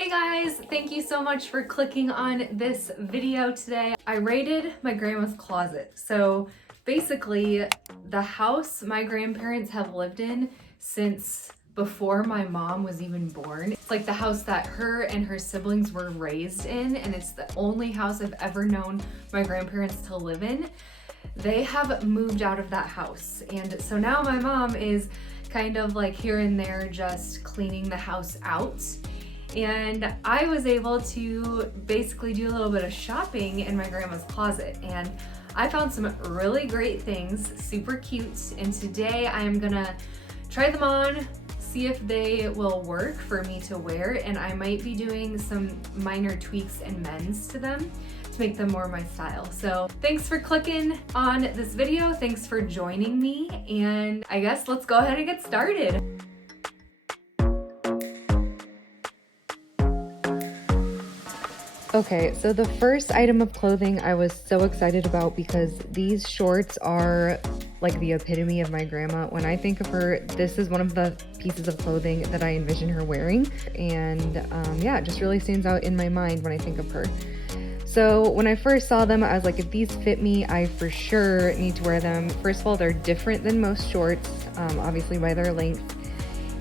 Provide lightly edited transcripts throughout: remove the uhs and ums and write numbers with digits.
Hey guys, thank you so much for clicking on this video today. I raided my grandma's closet. So basically the house my grandparents have lived in since before my mom was even born. It's like the house that her and her siblings were raised in, and it's the only house I've ever known my grandparents to live in. They have moved out of that house, and so now my mom is kind of like here and there just cleaning the house out. And I was able to basically do a little bit of shopping in my grandma's closet, and I found some really great things, super cute, and today I am gonna try them on, see if they will work for me to wear, and I might be doing some minor tweaks and mends to them to make them more my style. So thanks for clicking on this video, thanks for joining me, and I guess let's go ahead and get started. Okay, so the first item of clothing I was so excited about because these shorts are like the epitome of my grandma. When I think of her, this is one of the pieces of clothing that I envision her wearing. And yeah, it just really stands out in my mind when I think of her. So when I first saw them, I was like, if these fit me, I for sure need to wear them. First of all, they're different than most shorts, obviously by their length.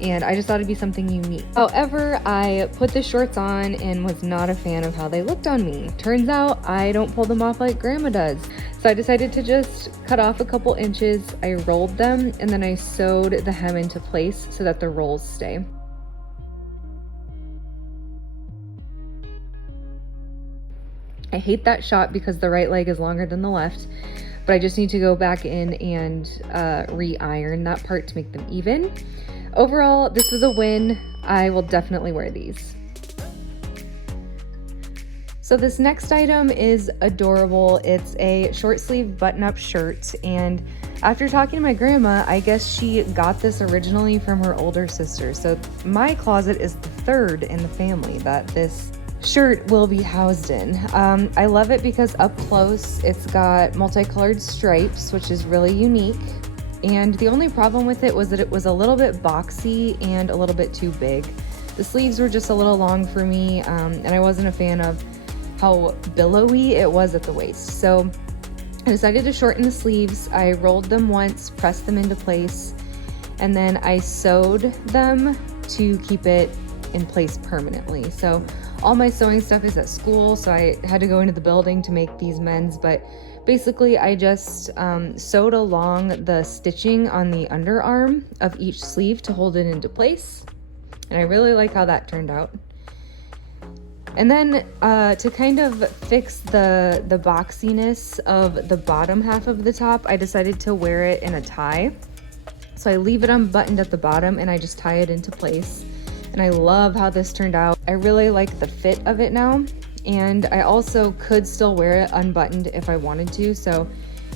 And I just thought it'd be something unique. However, I put the shorts on and was not a fan of how they looked on me. Turns out I don't pull them off like grandma does. So I decided to just cut off a couple inches. I rolled them and then I sewed the hem into place so that the rolls stay. I hate that shot because the right leg is longer than the left, but I just need to go back in and re-iron that part to make them even. Overall, this was a win. I will definitely wear these. So this next item is adorable. It's a short sleeve button-up shirt, and after talking to my grandma, I guess she got this originally from her older sister. So my closet is the third in the family that this shirt will be housed in. I love it because up close, it's got multicolored stripes, which is really unique. And the only problem with it was that it was a little bit boxy and a little bit too big. The sleeves were just a little long for me, and I wasn't a fan of how billowy it was at the waist. So I decided to shorten the sleeves. I rolled them once, pressed them into place, and then I sewed them to keep it in place permanently. So all my sewing stuff is at school, so I had to go into the building to make these mends, but basically, I just sewed along the stitching on the underarm of each sleeve to hold it into place. And I really like how that turned out. And then to kind of fix the boxiness of the bottom half of the top, I decided to wear it in a tie. So I leave it unbuttoned at the bottom and I just tie it into place. And I love how this turned out. I really like the fit of it now. And I also could still wear it unbuttoned if I wanted to. So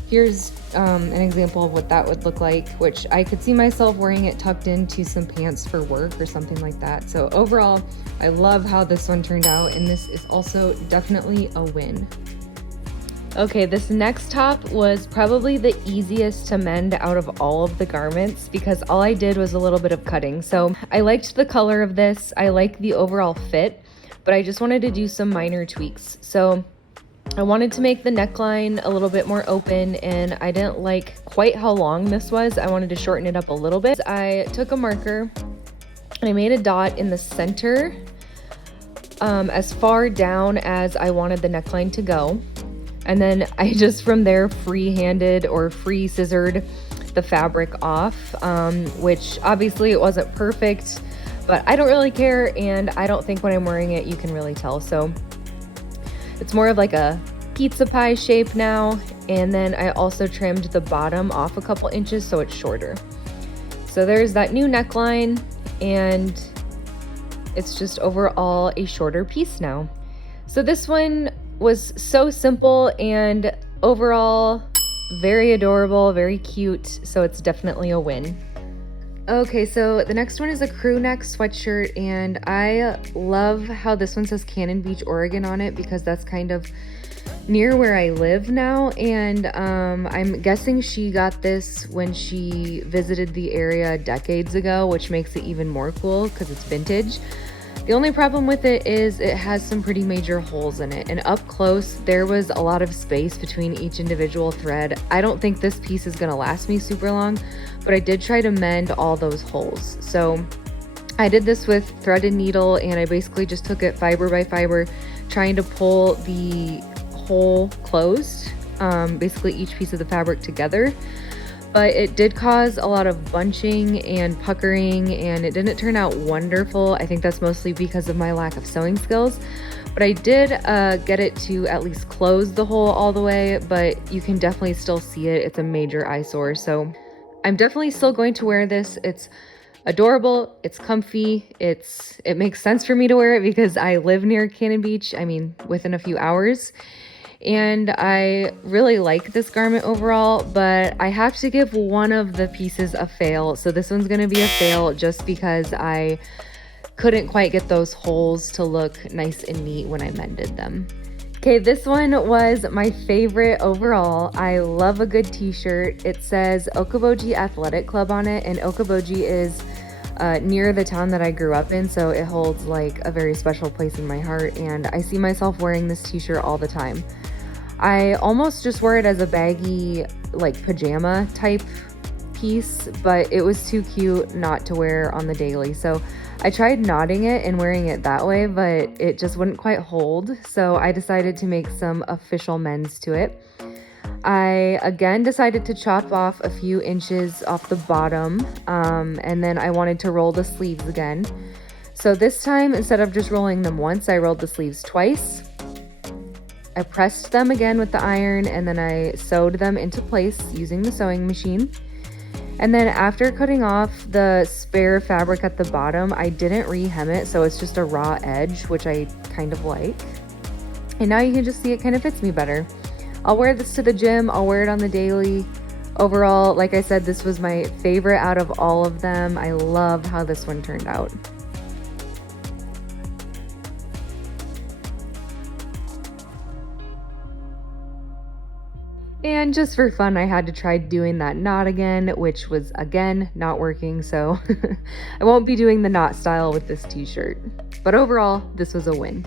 here's an example of what that would look like, which I could see myself wearing it tucked into some pants for work or something like that. So overall, I love how this one turned out, and this is also definitely a win. Okay, this next top was probably the easiest to mend out of all of the garments because all I did was a little bit of cutting. So I liked the color of this. I like the overall fit, but I just wanted to do some minor tweaks. So I wanted to make the neckline a little bit more open, and I didn't like quite how long this was. I wanted to shorten it up a little bit. I took a marker and I made a dot in the center as far down as I wanted the neckline to go. And then I just from there free-handed or free scissored the fabric off, which obviously it wasn't perfect, but I don't really care, and I don't think when I'm wearing it you can really tell. So it's more of like a pizza pie shape now. And then I also trimmed the bottom off a couple inches so it's shorter. So there's that new neckline, and it's just overall a shorter piece now. So this one was so simple and overall very adorable, very cute, so it's definitely a win. Okay, so the next one is a crew neck sweatshirt, and I love how this one says Cannon Beach, Oregon on it because that's kind of near where I live now, and I'm guessing she got this when she visited the area decades ago, which makes it even more cool because it's vintage. The only problem with it is it has some pretty major holes in it, and up close there was a lot of space between each individual thread. I don't think this piece is gonna last me super long, but I did try to mend all those holes. So I did this with thread and needle, and I basically just took it fiber by fiber, trying to pull the hole closed, basically each piece of the fabric together. But it did cause a lot of bunching and puckering, and it didn't turn out wonderful. I think that's mostly because of my lack of sewing skills. But I did get it to at least close the hole all the way, but you can definitely still see it. It's a major eyesore. So I'm definitely still going to wear this. It's adorable, it's comfy, it makes sense for me to wear it because I live near Cannon Beach, I mean within a few hours. And I really like this garment overall, but I have to give one of the pieces a fail. So this one's gonna be a fail just because I couldn't quite get those holes to look nice and neat when I mended them. Okay, this one was my favorite overall. I love a good t-shirt. It says Okoboji Athletic Club on it, and Okoboji is near the town that I grew up in, so it holds like a very special place in my heart, and I see myself wearing this t-shirt all the time. I almost just wore it as a baggy, like pajama type piece, but it was too cute not to wear on the daily. So I tried knotting it and wearing it that way, but it just wouldn't quite hold. So I decided to make some official mends to it. I again decided to chop off a few inches off the bottom, and then I wanted to roll the sleeves again. So this time, instead of just rolling them once, I rolled the sleeves twice. I pressed them again with the iron, and then I sewed them into place using the sewing machine. And then after cutting off the spare fabric at the bottom, I didn't re-hem it, so it's just a raw edge, which I kind of like. And now you can just see it kind of fits me better. I'll wear this to the gym, I'll wear it on the daily. Overall, like I said, this was my favorite out of all of them. I love how this one turned out. And just for fun, I had to try doing that knot again, which was again not working, so I won't be doing the knot style with this t-shirt. But overall, this was a win.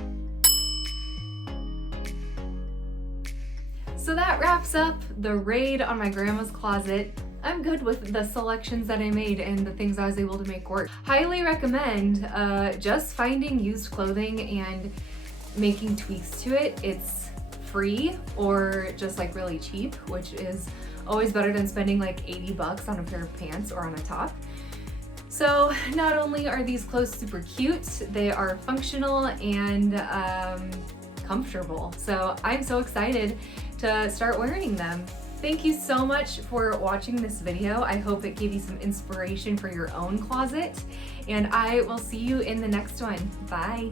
So that wraps up the raid on my grandma's closet. I'm good with the selections that I made and the things I was able to make work. Highly recommend just finding used clothing and making tweaks to it. It's free or just like really cheap, which is always better than spending like 80 bucks on a pair of pants or on a top. So not only are these clothes super cute, they are functional and comfortable. So I'm so excited to start wearing them. Thank you so much for watching this video. I hope it gave you some inspiration for your own closet, and I will see you in the next one. Bye.